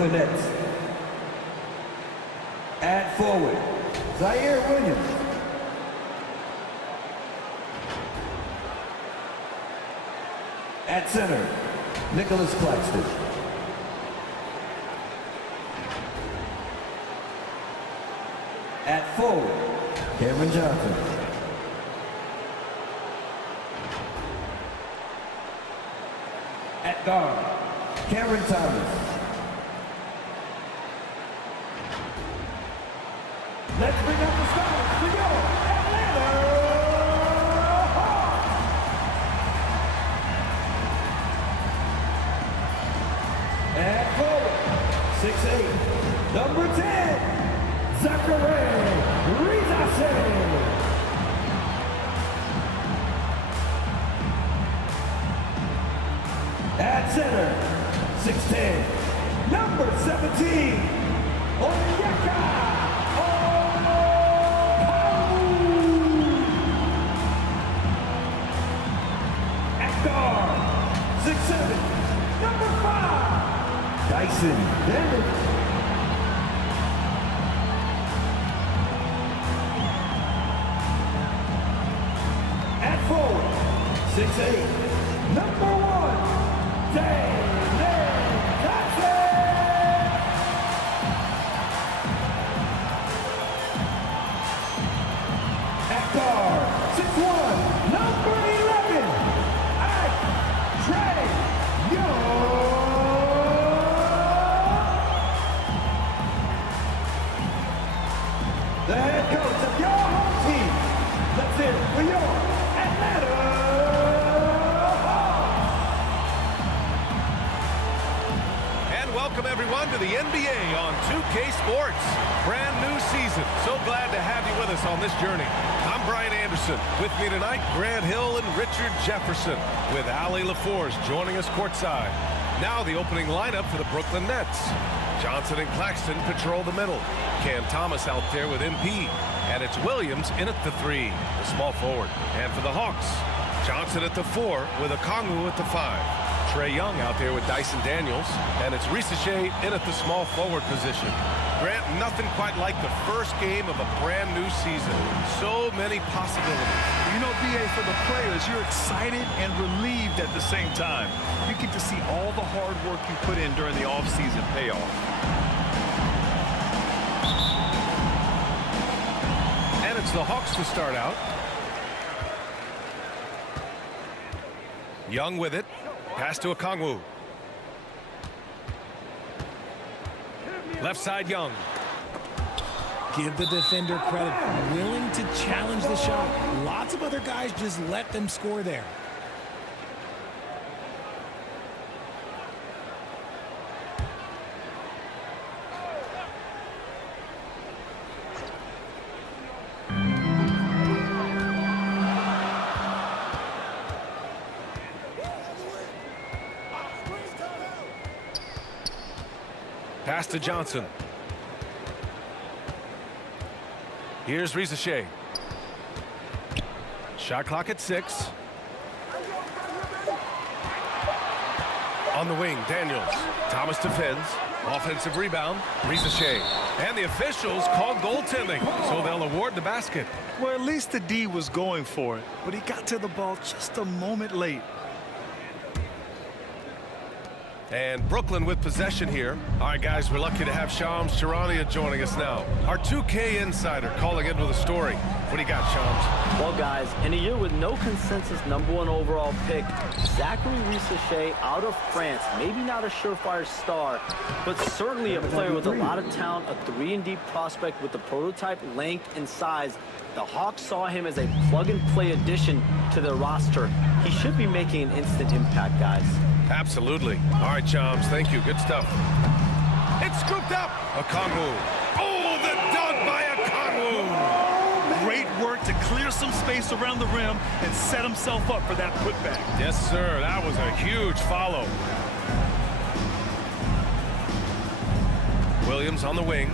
Brooklyn Nets. At forward, Zaire Williams. At center, Nicholas Claxton. At forward, Cameron Johnson. At guard, Cameron Thomas. Let's bring up the stars for your Atlanta Hawks. And forward, 6'8", number 10, Zachary Rizase. At center, 6'10", number 17, Onyeka. Guard, 6'7", number 5, Dyson Dennis. At forward, 6'8", number 1, David Jackson. At guard, 6'1", number 11, the head coach of your home team. Let's hear it for your Atlanta Hawks. And welcome everyone to the NBA on 2K Sports. Brand new season. So glad to have you with us on this journey. I'm Brian Anderson. With me tonight, Grant Hill and Richard Jefferson, with Allie LaForce joining us courtside. Now the opening lineup for the Brooklyn Nets. Johnson and Claxton patrol the middle. Cam Thomas out there with MP. And it's Williams in at the 3, the small forward. And for the Hawks, Johnson at the 4 with Okongwu at the 5. Trae Young out there with Dyson Daniels. And it's Rizase in at the small forward position. Grant, nothing quite like the first game of a brand new season. So many possibilities. You know, BA, for the players, you're excited and relieved at the same time. You get to see all the hard work you put in during the offseason pay off. And it's the Hawks to start out. Young with it. Pass to Okongwu. Left side, Young. Give the defender credit. Willing to challenge the shot. Lots of other guys just let them score there. Pass to Johnson. Here's Rizase. Shot clock at 6. On the wing, Daniels. Thomas defends. Offensive rebound, Rizase. And the officials call goaltending, so they'll award the basket. Well, at least the D was going for it, but he got to the ball just a moment late. And Brooklyn with possession here. All right, guys, we're lucky to have Shams Charania joining us now. Our 2K insider calling in with a story. What do you got, Shams? Well, guys, in a year with no consensus #1 overall pick, Zachary Rizase out of France, maybe not a surefire star, but certainly a player with a lot of talent, a 3-and-D prospect with the prototype length and size. The Hawks saw him as a plug-and-play addition to their roster. He should be making an instant impact, guys. Absolutely. All right, Shams, thank you. Good stuff. It's scooped up. Okongwu. Oh, the dunk by Okongwu. Great work to clear some space around the rim and set himself up for that putback. Yes, sir. That was a huge follow. Williams on the wing.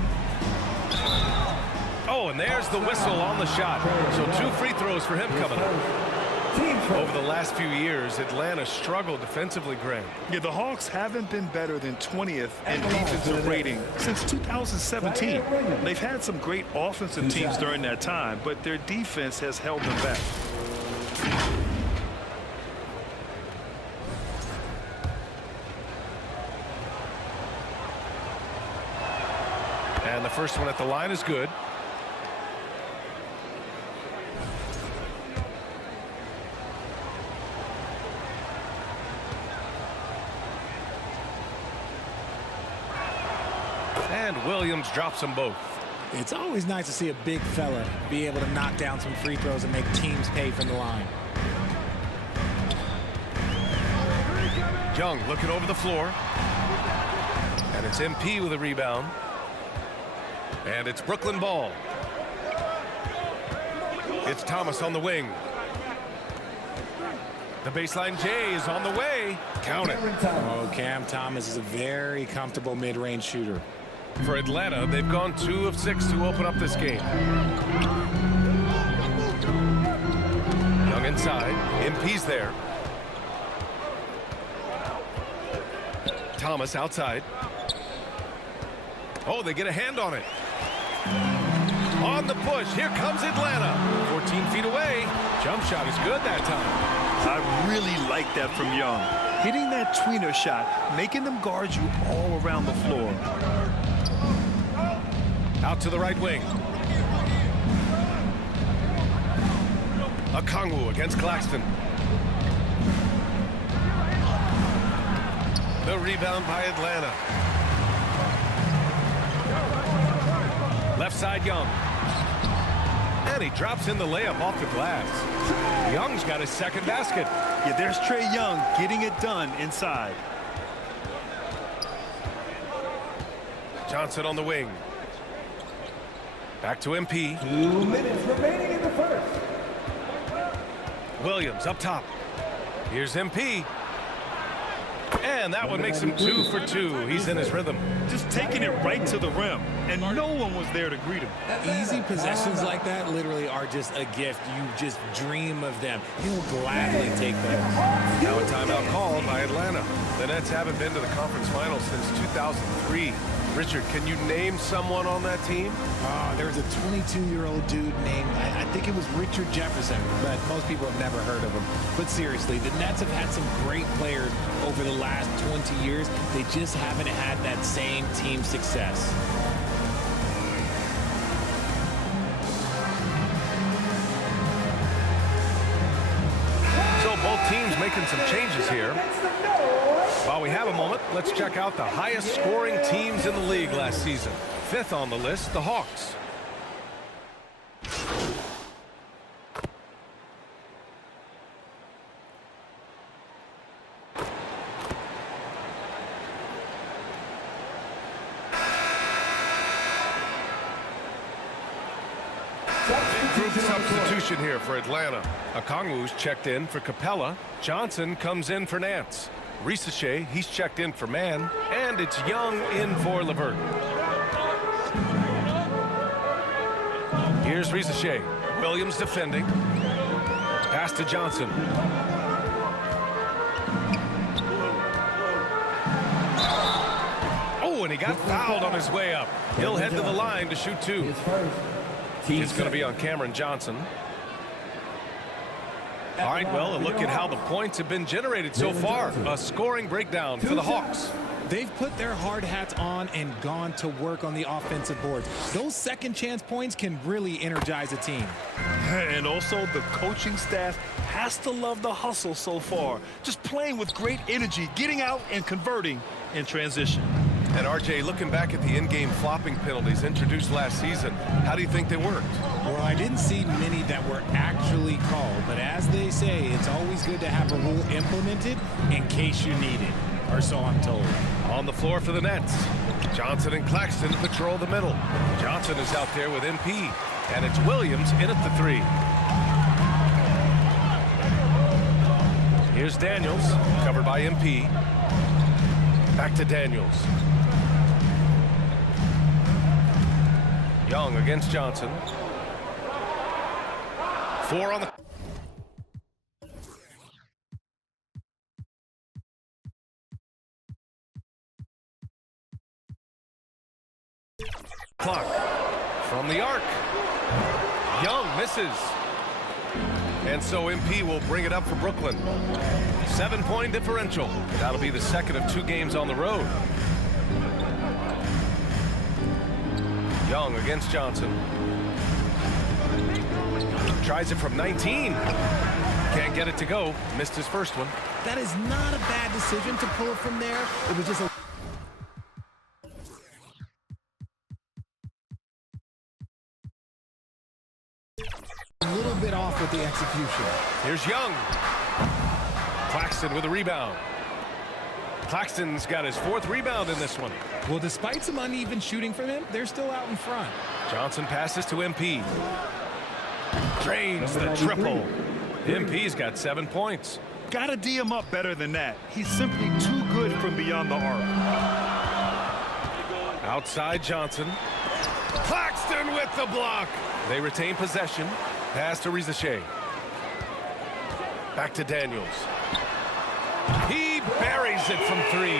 Oh, and there's the whistle on the shot. So 2 free throws for him coming up. team first. Over the last few years, Atlanta struggled defensively, Graham. Yeah, the Hawks haven't been better than 20th in defensive rating since 2017. They've had some great offensive teams during that time, but their defense has held them back. And the first one at the line is good. And Williams drops them both. It's always nice to see a big fella be able to knock down some free throws and make teams pay from the line. Young looking over the floor. And it's MP with a rebound. And it's Brooklyn ball. It's Thomas on the wing. The baseline J is on the way. Count it. Oh, Cam Thomas is a very comfortable mid-range shooter. For Atlanta, they've gone 2 of 6 to open up this game. Young inside. MP's there. Thomas outside. Oh, they get a hand on it. On the push, here comes Atlanta. 14 feet away. Jump shot is good that time. I really like that from Young. Hitting that tweener shot, making them guard you all around the floor. Out to the right wing. Okongwu against Claxton. The rebound by Atlanta. Left side, Young. And he drops in the layup off the glass. Young's got his second basket. Yeah, there's Trae Young getting it done inside. Johnson on the wing. Back to MP. 2 minutes remaining in the first. Williams up top. Here's MP. And that one makes him 2 for 2. He's in his rhythm. Just taking it right to the rim, and no one was there to greet him. Easy possessions like that literally are just a gift. You just dream of them. You'll gladly take those. Now a timeout called by Atlanta. The Nets haven't been to the conference finals since 2003. Richard, can you name someone on that team? There was a 22-year-old dude named, I think it was Richard Jefferson, but most people have never heard of him. But seriously, the Nets have had some great players over the last 20 years. They just haven't had that same team success. So both teams making some changes here. While we have a moment, let's check out the highest scoring teams in the league last season. 5th on the list, the Hawks. Group substitution here for Atlanta. Okongwu's checked in for Capella. Johnson comes in for Nance. Risache, he's checked in for Mann. And it's Young in for Levert. Here's Risache. Williams defending. Pass to Johnson. Oh, and he got fouled on his way up. He'll head to the line to shoot 2. It's going to be on Cameron Johnson. All right, well, a look at how the points have been generated so far. A scoring breakdown for the Hawks. They've put their hard hats on and gone to work on the offensive boards. Those second chance points can really energize a team. And also, the coaching staff has to love the hustle so far. Just playing with great energy, getting out and converting in transition. And RJ, looking back at the in-game flopping penalties introduced last season, how do you think they worked? Well, I didn't see many that were actually called, but as they say, it's always good to have a rule implemented in case you need it, or so I'm told. On the floor for the Nets, Johnson and Claxton patrol the middle. Johnson is out there with MP, and it's Williams in at the 3. Here's Daniels, covered by MP. Back to Daniels. Young against Johnson. 4 on the... clock. From the arc. Young misses. And so MP will bring it up for Brooklyn. 7-point differential. That'll be the second of 2 games on the road. Young against Johnson. Tries it from 19. Can't get it to go. Missed his first one. That is not a bad decision to pull it from there. It was just a little bit off with the execution. Here's Young. Claxton with a rebound. Claxton's got his 4th rebound in this one. Well, despite some uneven shooting from him, they're still out in front. Johnson passes to MP. Drains the triple. MP's got 7 points. Gotta D him up better than that. He's simply too good from beyond the arc. Outside Johnson. Claxton with the block. They retain possession. Pass to Rizashea. Back to Daniels. He buries it from 3.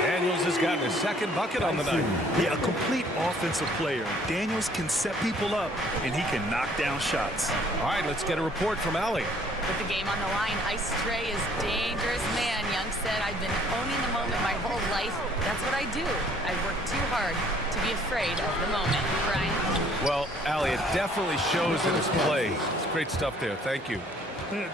Daniels has gotten his 2nd bucket on the night. Yeah, a complete offensive player. Daniels can set people up, and he can knock down shots. All right, let's get a report from Allie. With the game on the line, Ice Trey is dangerous man. Young said, I've been owning the moment my whole life. That's what I do. I work too hard to be afraid of the moment. Brian? Well, Allie, it definitely shows in his play. It's great stuff there. Thank you.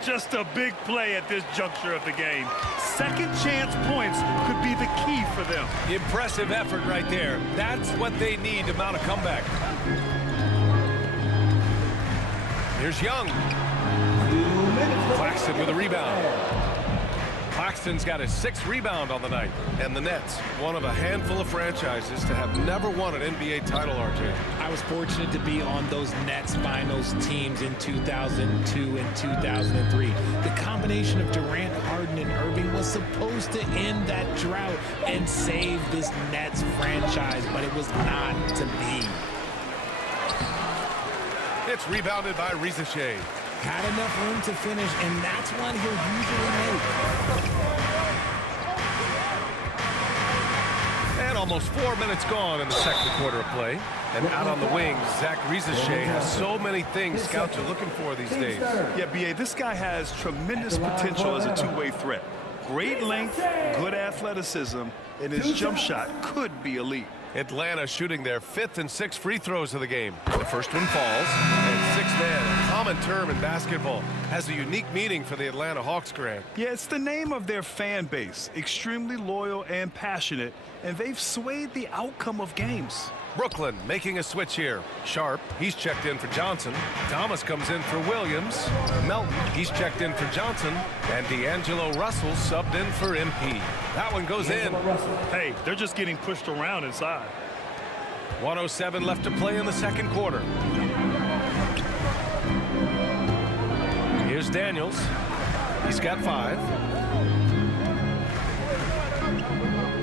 Just a big play at this juncture of the game. Second chance points could be the key for them. Impressive effort right there. That's what they need to mount a comeback. Here's Young. Claxton with a rebound. Claxton's got his 6th rebound on the night. And the Nets, one of a handful of franchises to have never won an NBA title, RJ. I was fortunate to be on those Nets finals teams in 2002 and 2003. The combination of Durant, Harden, and Irving was supposed to end that drought and save this Nets franchise, but it was not to be. It's rebounded by Rizashea. Had enough room to finish, and that's one he'll usually make. And almost 4 minutes gone in the second quarter of play. And out on the wings, Zach Rizashea has so many things scouts are looking for these days. Yeah, B.A., this guy has tremendous potential as a two-way threat. Great length, good athleticism, and his jump shot could be elite. Atlanta shooting their 5th and 6th free throws of the game. The first one falls, and 6th man, a common term in basketball, has a unique meaning for the Atlanta Hawks, Grant. Yeah, it's the name of their fan base. Extremely loyal and passionate, and they've swayed the outcome of games. Brooklyn making a switch here. Sharp, he's checked in for Johnson. Thomas comes in for Williams. Melton, he's checked in for Johnson. And D'Angelo Russell subbed in for MP. That one goes in. Hey, they're just getting pushed around inside. 1:07 left to play in the second quarter. Here's Daniels. He's got 5.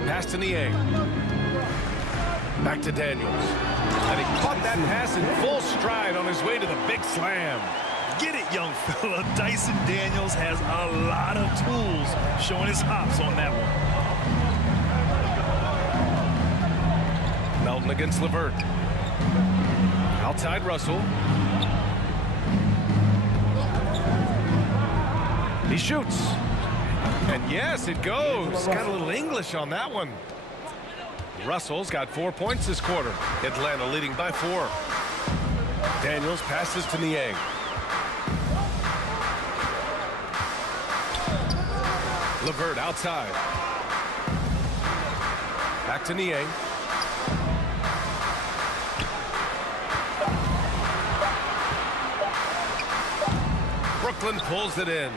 Pass to Niang. Back to Daniels. And he caught that pass in full stride on his way to the big slam. Get it, young fella. Dyson Daniels has a lot of tools, showing his hops on that one. Melton against LeVert. Outside Russell. He shoots. And yes, it goes. Got a little English on that one. Russell's got 4 points this quarter. Atlanta leading by 4. Daniels passes to Niang. LeVert outside. Back to Niang. Brooklyn pulls it in.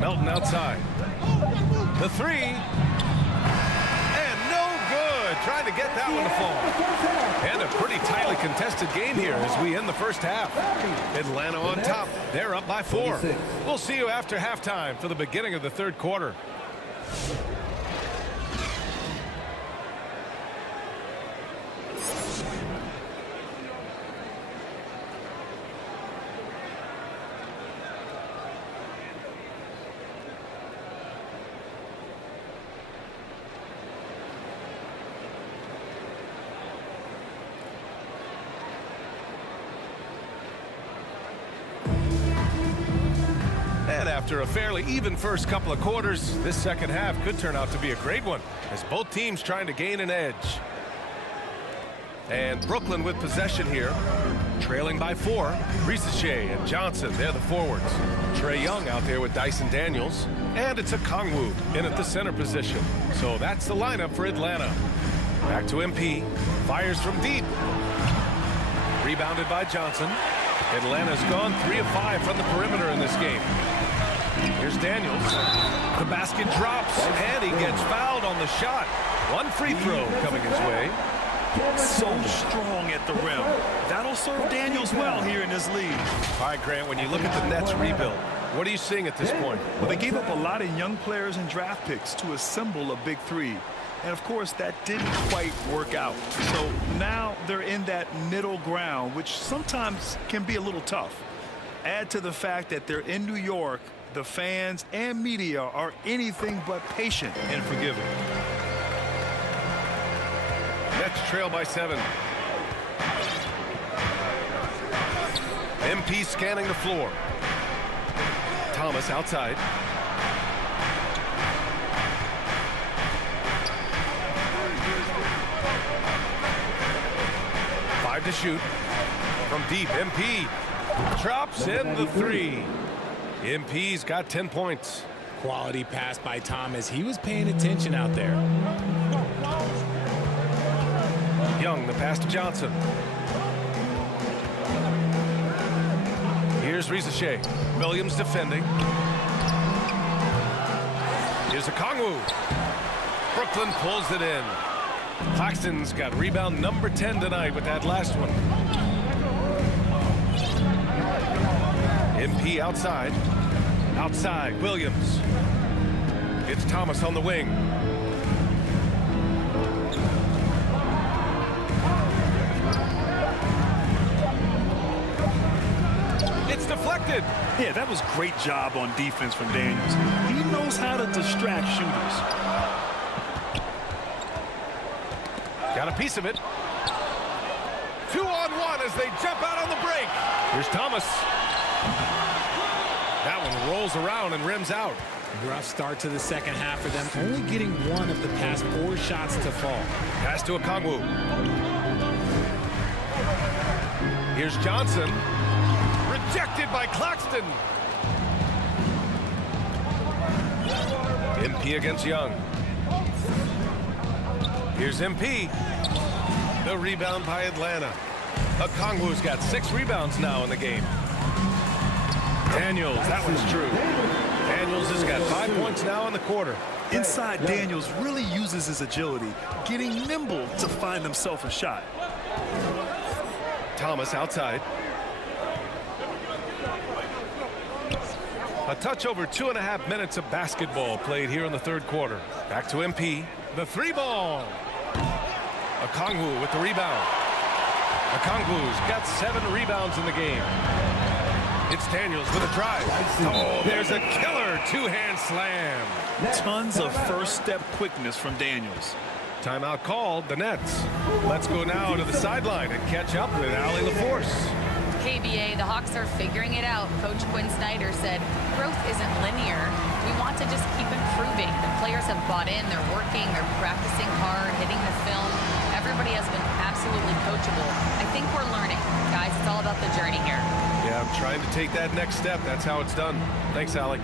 Melton outside. The 3. And no good. Trying to get that one to fall. And a pretty tightly contested game here as we end the first half. Atlanta on top. They're up by 4. We'll see you after halftime for the beginning of the third quarter. after a fairly even first couple of quarters, this second half could turn out to be a great one as both teams trying to gain an edge. And Brooklyn with possession here, trailing by 4. Shea and Johnson, they're the forwards. Trae Young out there with Dyson Daniels. And it's a Kongwu in at the center position. So that's the lineup for Atlanta. Back to MP. Fires from deep. Rebounded by Johnson. Atlanta's gone 3 of 5 from the perimeter in this game. Here's Daniels. The basket drops, and he gets fouled on the shot. One free throw coming his way. So strong at the rim. That'll serve Daniels well here in this league. All right, Grant, when you look at the Nets rebuild, what are you seeing at this point? Well, they gave up a lot of young players and draft picks to assemble a big three. And, of course, that didn't quite work out. So now they're in that middle ground, which sometimes can be a little tough. Add to the fact that they're in New York, the fans and media are anything but patient and forgiving. Nets trail by 7. MP scanning the floor. Thomas outside. Five to shoot. From deep, MP drops in the 3. MP's got 10 points. Quality pass by Thomas. He was paying attention out there. Young, the pass to Johnson. Here's Shea. Williams defending. Here's a Kongwu. Brooklyn pulls it in. Claxton's got rebound number 10 tonight with that last one. MP outside. Outside, Williams. It's Thomas on the wing. It's deflected. Yeah, that was great job on defense from Daniels. He knows how to distract shooters. Got a piece of it. 2-on-1 as they jump out on the break. Here's Thomas. That one rolls around and rims out. Rough start to the second half for them. Only getting 1 of the past 4 shots to fall. Pass to a Kongwu. Here's Johnson. Rejected by Claxton. MP against Young. Here's MP. The rebound by Atlanta. Okongwu's got 6 rebounds now in the game. Daniels, that one's true. Daniels has got 5 points now in the quarter. Inside, Daniels really uses his agility, getting nimble to find himself a shot. Thomas outside. A touch over 2.5 minutes of basketball played here in the third quarter. Back to MP. The 3 ball. Okongwu with the rebound. Okongwu's got 7 rebounds in the game. It's Daniels with a drive. Oh, there's a killer 2-hand slam. Tons of first step quickness from Daniels. Timeout called, the Nets. Let's go now to the sideline and catch up with Allie LaForce. KBA, the Hawks are figuring it out. Coach Quinn Snyder said, growth isn't linear. We want to just keep improving. The players have bought in, they're working, they're practicing hard, hitting the film. Everybody has been absolutely coachable. I think we're learning. Guys, it's all about the journey here. Yeah, I'm trying to take that next step. That's how it's done. Thanks, Allie.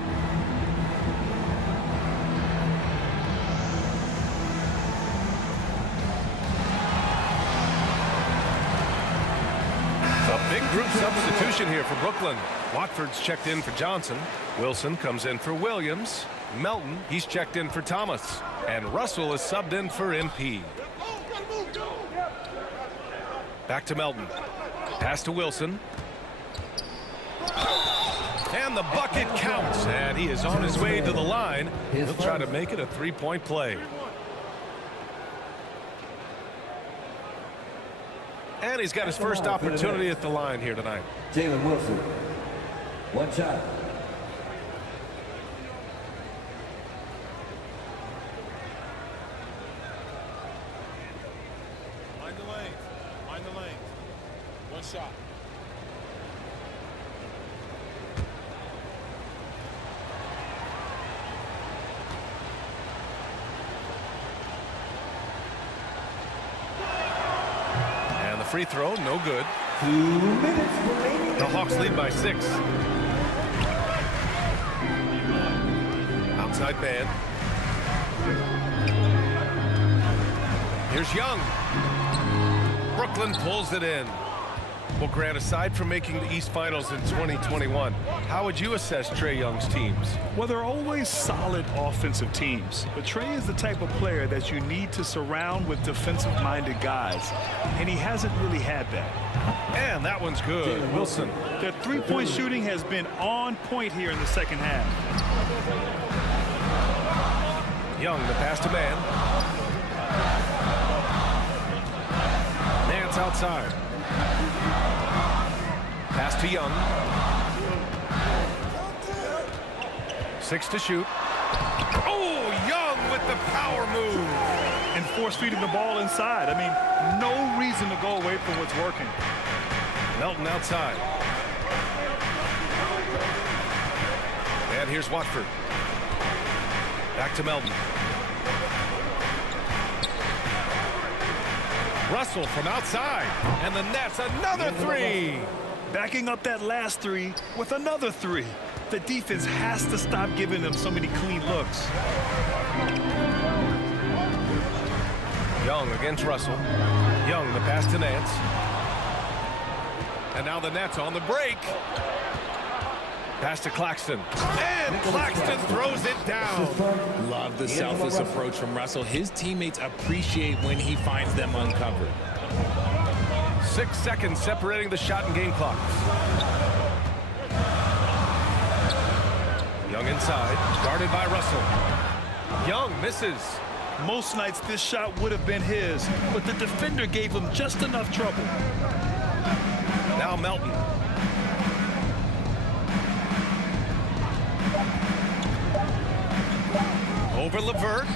A big group substitution here for Brooklyn. Watford's checked in for Johnson. Wilson comes in for Williams. Melton, he's checked in for Thomas. And Russell is subbed in for MP. Back to Melton. Pass to Wilson. And the bucket counts. And he is on his way to the line. He'll try to make it a 3-point play. And he's got his first opportunity at the line here tonight. Jalen Wilson. 1 shot. Mind the lanes. Mind the lanes. 1 shot. free throw, no good. 2 minutes remaining. The Hawks lead by 6. Outside man. Here's Young. Brooklyn pulls it in. Well, Grant, aside from making the East Finals in 2021, how would you assess Trae Young's teams? Well, they're always solid offensive teams, but Trae is the type of player that you need to surround with defensive-minded guys, and he hasn't really had that. And that one's good. Wilson. Their three-point shooting has been on point here in the second half. Young, the pass to man. Nance outside. Pass to Young. 6 to shoot. Oh, Young with the power move. And force-feeding the ball inside. I mean, no reason to go away from what's working. Melton outside. And here's Watford. Back to Melton. Russell from outside. And the Nets, another three. Backing up that last three with another three. The defense has to stop giving them so many clean looks. Young against Russell. Young, the pass to Nance. And now the Nets on the break. Pass to Claxton. And Claxton throws it down. Love the selfless approach from Russell. His teammates appreciate when he finds them uncovered. 6 seconds separating the shot and game clock. Young inside, guarded by Russell. Young misses. Most nights this shot would have been his, but the defender gave him just enough trouble. Now Melton. Over LeVert.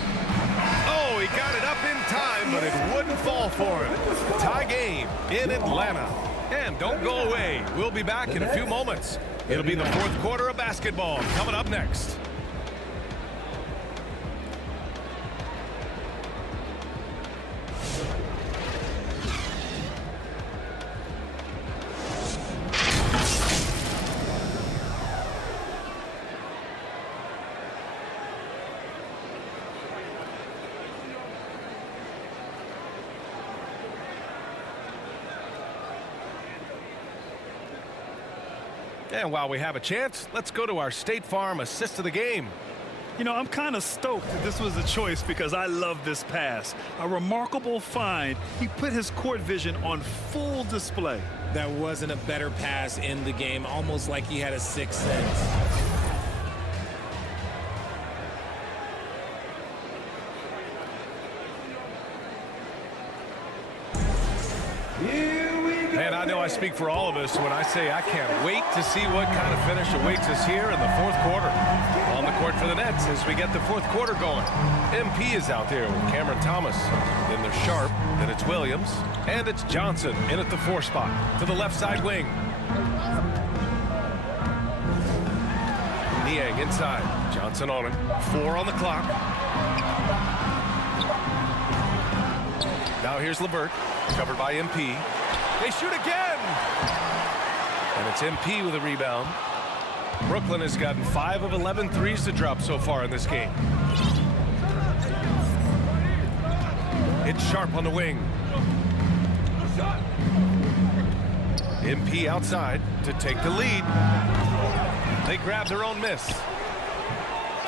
Oh, he got it up in time, but it wouldn't fall for him. Tie game in Atlanta. And don't go away. We'll be back in a few moments. It'll be the fourth quarter of basketball coming up next. And while we have a chance, let's go to our State Farm assist of the game. You know, I'm kind of stoked that this was a choice because I love this pass. A remarkable find. He put his court vision on full display. There wasn't a better pass in the game, almost like he had a sixth sense. And I know I speak for all of us when I say I can't wait to see what kind of finish awaits us here in the fourth quarter. On the court for the Nets as we get the fourth quarter going. MP is out there with Cameron Thomas. Then there's Sharp, then it's Williams, and it's Johnson in at the 4 spot to the left side wing. Niang inside. Johnson on him. 4 on the clock. Now here's LeVert, covered by MP. They shoot again! And it's MP with a rebound. Brooklyn has gotten 5 of 11 threes to drop so far in this game. It's Sharp on the wing. MP outside to take the lead. They grab their own miss.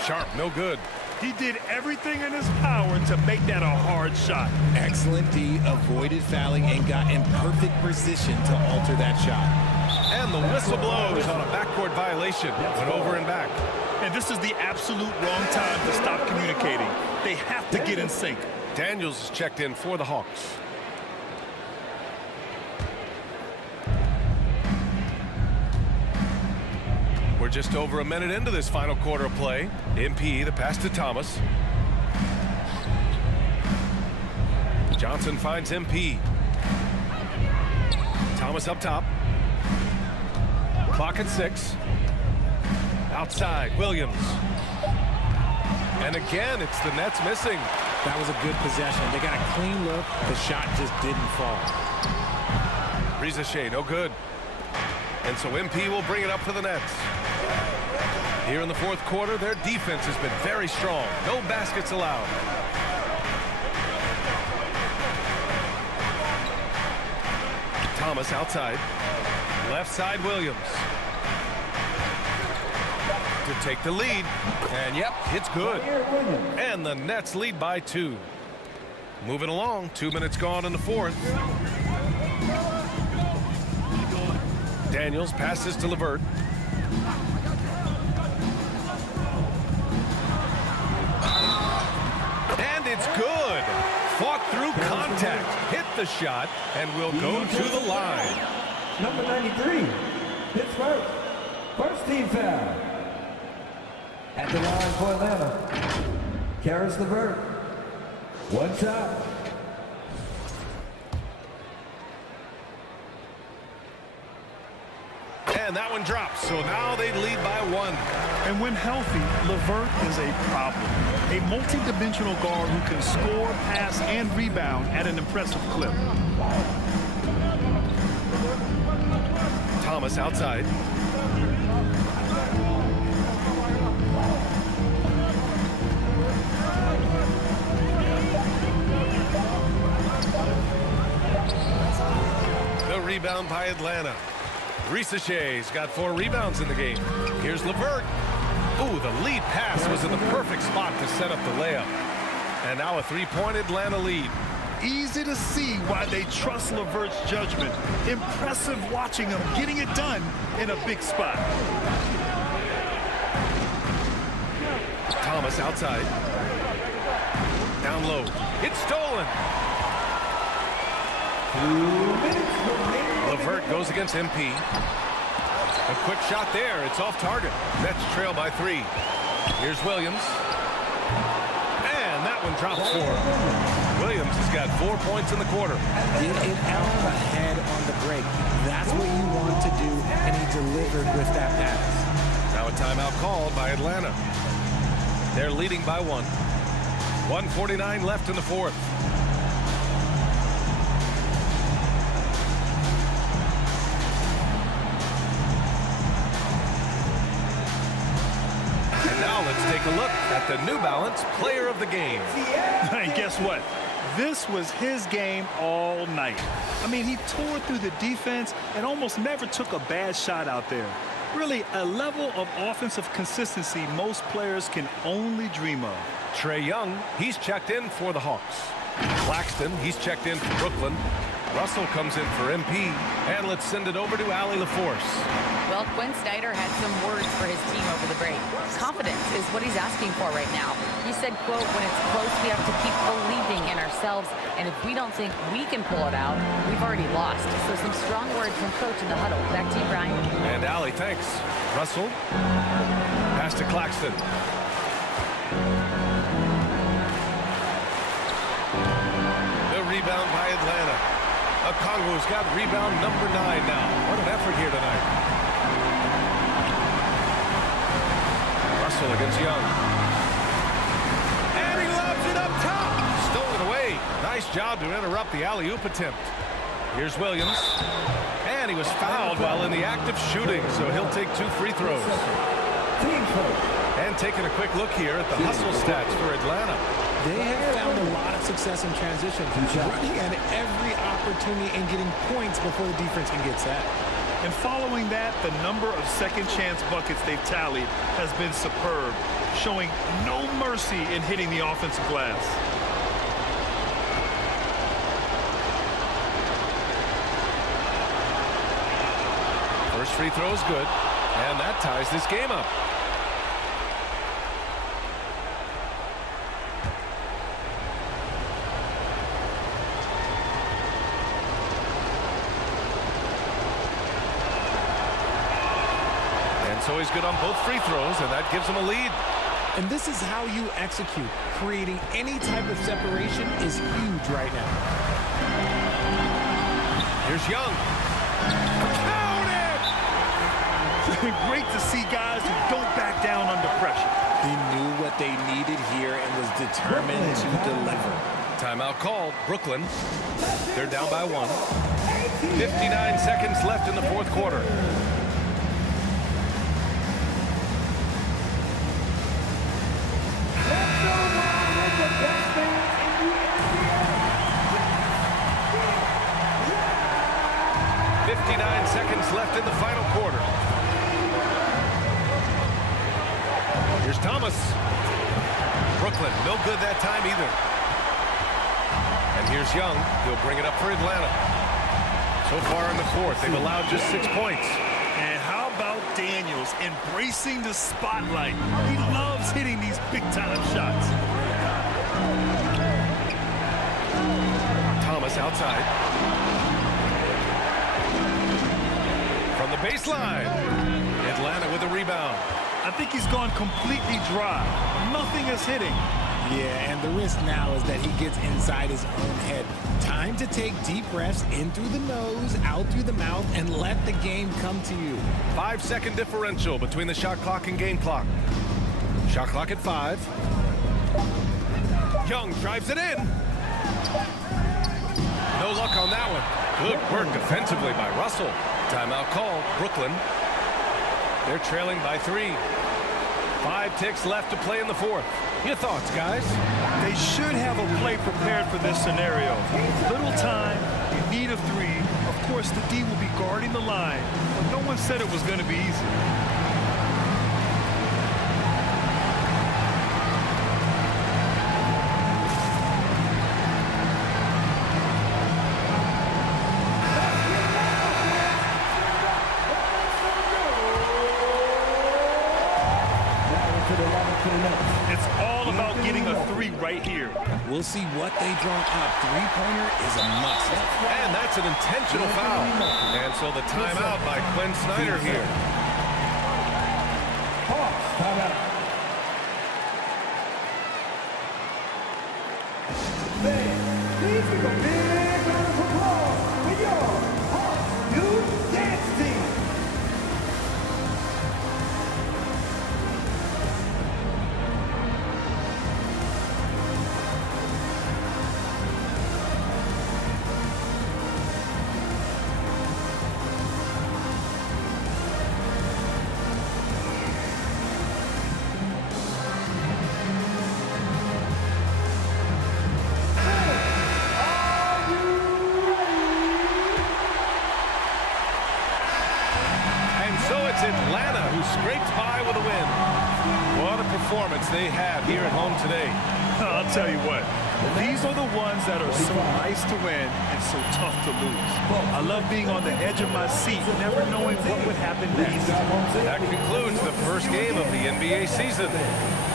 Sharp, no good. He did everything in his power to make that a hard shot. Excellent D, avoided fouling and got in perfect position to alter that shot. And the whistle blows on a backcourt violation. Went over and back. And this is the absolute wrong time to stop communicating. They have to get in sync. Daniels is checked in for the Hawks. We're just over a minute into this final quarter of play. MP, the pass to Thomas. Johnson finds MP. Thomas up top. Clock at 6. Outside, Williams. And again, it's the Nets missing. That was a good possession. They got a clean look. The shot just didn't fall. Rizachet, no good. And so MP will bring it up for the Nets. Here in the fourth quarter, their defense has been very strong. No baskets allowed. Thomas outside. Left side, Williams. To take the lead. And yep, it's good. And the Nets lead by 2. Moving along, 2 minutes gone in the fourth. Daniels passes to LeVert. And it's good. Fought through contact. Hit the shot and will go to the line. Number 93, Pittsburgh. First team foul. At the line for Atlanta. Karis LeVert. One shot. And that one drops, so now they lead by 1. And when healthy, LeVert is a problem. A multi-dimensional guard who can score, pass, and rebound at an impressive clip. Thomas outside. The rebound by Atlanta. Rizachet's got 4 rebounds in the game. Here's LeVert. Ooh, the lead pass was in the perfect spot to set up the layup. And now a 3-point Atlanta lead. Easy to see why they trust LeVert's judgment. Impressive watching him getting it done in a big spot. Thomas outside. Down low. It's stolen. 2 minutes remaining. LeVert goes against MP. A quick shot there. It's off target. Nets trail by 3. Here's Williams. And that one drops 4. Williams has got 4 points in the quarter. Get it out ahead on the break. That's what you want to do, and he delivered with that pass. Now a timeout called by Atlanta. They're leading by 1. 1:49 left in the fourth. And now let's take a look at the New Balance Player of the Game. And guess what? This was his game all night. I mean, he tore through the defense and almost never took a bad shot out there. Really, a level of offensive consistency most players can only dream of. Trae Young, he's checked in for the Hawks. Claxton, he's checked in for Brooklyn. Russell comes in for MP. And let's send it over to Allie LaForce. Well, Quinn Snyder had some words for his team over the break. Confidence is what he's asking for right now. He said, quote, when it's close, we have to keep believing in ourselves. And if we don't think we can pull it out, we've already lost. So some strong words from Coach in the huddle. Back to you, Brian. And Allie, thanks. Russell. Pass to Claxton. The rebound by Atlanta. Okongwu's got rebound number 9 now. What an effort here tonight. Russell against Young. And he lobs it up top. Stolen away. Nice job to interrupt the alley-oop attempt. Here's Williams. And he was fouled while in the act of shooting, so he'll take 2 free throws. And taking a quick look here at the hustle stats for Atlanta. They have found a lot of success in transition, running at every opportunity and getting points before the defense can get set. And following that, the number of second chance buckets they've tallied has been superb, showing no mercy in hitting the offensive glass. First free throw is good, and that ties this game up. So he's good on both free throws, and that gives him a lead. And this is how you execute. Creating any type of separation is huge right now. Here's Young. Count it! Great to see guys who don't back down under pressure. He knew what they needed here and was determined to deliver. Timeout called. Brooklyn. They're down by 1. 59 seconds left in the fourth quarter. Let's go now with the best fans in the NBA. 59 seconds left in the final quarter. Here's Thomas. Brooklyn, no good that time either. And here's Young. He'll bring it up for Atlanta. So far in the fourth, they've allowed just 6 points. And how about Daniels embracing the spotlight? He loves hitting these big-time shots. Thomas outside. From the baseline. Atlanta with a rebound. I think he's gone completely dry. Nothing is hitting. Yeah, and the risk now is that he gets inside his own head. Time to take deep breaths in through the nose, out through the mouth, and let the game come to you. 5-second differential between the shot clock and game clock. Shot clock at 5. Young drives it in. No luck on that one. Good work defensively by Russell. Timeout called. Brooklyn. They're trailing by 3. 5 ticks left to play in the fourth. Your thoughts, guys? They should have a play prepared for this scenario. Little time, you need a 3. Of course, the D will be guarding the line, but no one said it was going to be easy. It's all about getting a 3 right here. We'll see what they draw up. Three-pointer is a must. And that's an intentional foul. And so the timeout by Quinn Snyder here. Hawks, timeout. Please give a big round of applause for your Hawks new dance team. Atlanta, who scraped by with a win. What a performance they had here at home today. I'll tell you what, these are the ones that are so nice to win and so tough to lose. I love being on the edge of my seat, never knowing what would happen next. That concludes the first game of the NBA season.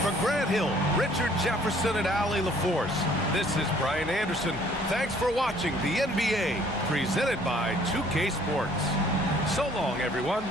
For Grant Hill, Richard Jefferson, and Ali LaForce, this is Brian Anderson. Thanks for watching the NBA, presented by 2K Sports. So long, everyone.